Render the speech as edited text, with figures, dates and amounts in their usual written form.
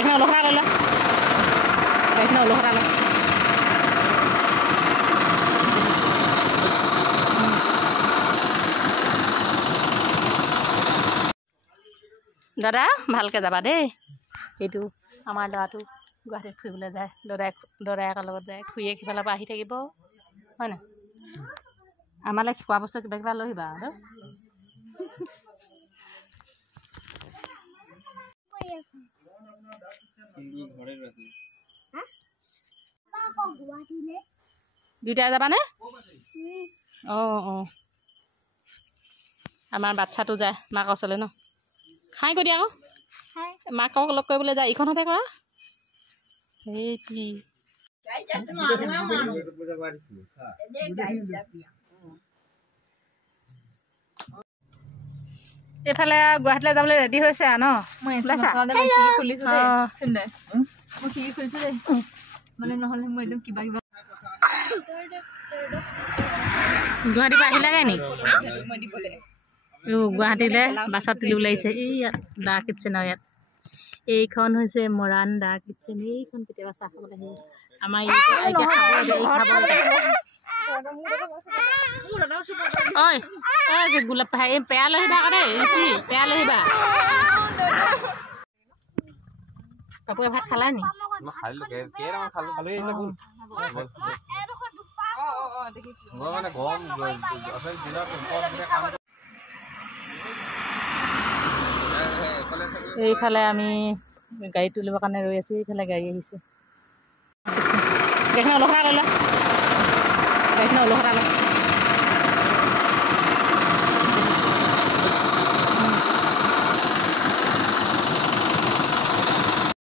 গাড়ীখন ওলহৰা লৈ লোৱা গাড়ীখন ওলহৰা লৈ দাদা ভালকৈ যাবা দেই এইটো আমাৰ ল'ৰাটো গুৱাহাটীত ফুৰিবলৈ যায় দদায়েকৰ লগত যায় খুৰীয়ে সিফালৰ পৰা আহি থাকিব হয় নাই আমালৈ খোৱা বস্তু কিবা কিবা লৈ আহিবা আৰু দুইটাই যাবানে অঁ অঁ আমাৰ বাচ্ছাটো যায় মাকৰ ওচৰলৈ ন হাই কৰি দিয়া আকৌ মাকক লগ কৰিবলৈ যায় ইখনতে কৰা এইফালে গুৱাহাটীলৈ যাবলৈ ৰেডি হৈছে আৰু ন গুৱাহাটীৰ পৰা আহিলাগে নি গুৱাহাটীলৈ বাছত তুলিব লাগিছে এই ইয়াত দা কিটচেনৰ ইয়াত এইখন হৈছে মৰাণ দা কিটচেন এইখন কেতিয়াবা চাহ খাবলৈ আহিব আমাৰ ঐ গোলাপ এই পেয়া লৈ আহিবা আকৌ দেই পেয়া লৈ আহিবা কাপোৰে ভাত খালা নি এইফালে আমি গাড়ী তুলিবৰ কাৰণে ৰৈ আছোঁ এইফালে গাড়ী আহিছে গাড়ীখন ওলহৰা লৈ লোৱা গাড়ীখন ওলহৰা লৈ